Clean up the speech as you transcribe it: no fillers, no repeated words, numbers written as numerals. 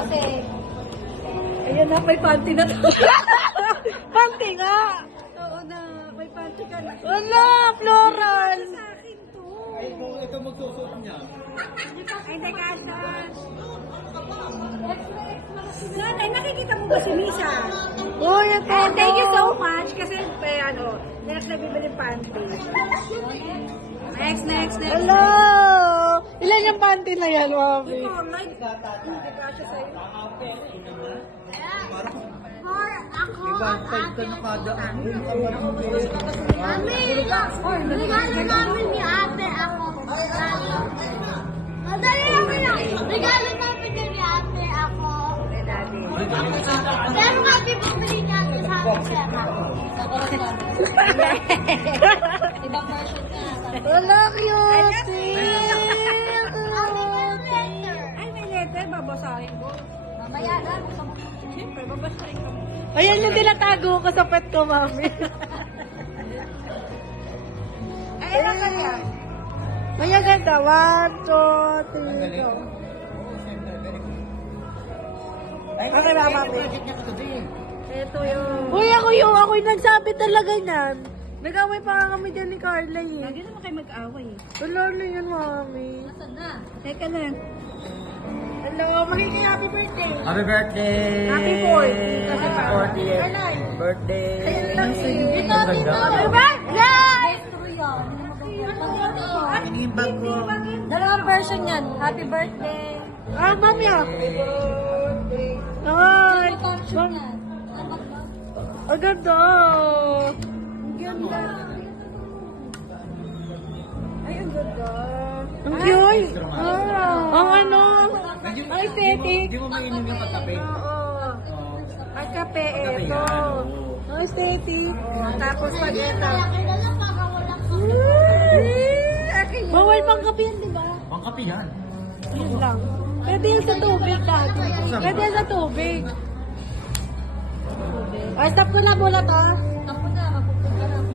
kasi. Ayan na, may panty na to. Panty nga! Oo na, may panty ka na. Wala, floral! Sa akin to. Ay, kung ito magsusuot niya. Ay, nag-asa. Nanay, nakikita mo ba si Misa? Uy, ito! Thank you so much kasi next na bibili panty. Next. Hello! Ilan yung panty na yan, mami? Oh my God. Hindi ka siya sa'yo. Ibang side ka na kada ano. Mami, regalo namin ni ate ako. Madali namin lang. Regalo namin ni ate ako. Pero nga di bumili niya sa pera. Ibang version ka. Wala, cute! Ay, may letter. Babasahin ko. Mamaya na. Siyempre, babasahin ko. Ayan yung tinatago ko sa pet ko, mami. Ay, ilan ka niya? May ganda. 1, 2, 3, go. Okay ba, mami? Project niya kagabi. Ito yung... Uy, ako'y nagsabi talaga niyan. Nag-away pa nga kami dyan ni Carla eh. Lagi naman kayo mag-away. Wala na yan, mami. Nasaan na? Teka lang. Hello, magiging happy birthday. Happy birthday! Happy 4th. Happy 40th birthday! Dito, dito. Happy birthday! Ini yung bag ko. Dalawang version yan. Happy birthday. Ah, mami ah. Ay, ang ganda. Ganda. Ay, ang ganda. Ang cute. Ang ano, ang aesthetic. Hindi mo mainom yung pagkape. Oo. Ang kape, Kape ito. yan. Ang aesthetic. Tapos pag ito. Bawal pang kape yan, di ba? Pangkape yan. Yun lang. Pwede yan sa tubig, dati. Pwede yan sa tubig. Ay, stop ko na muna to.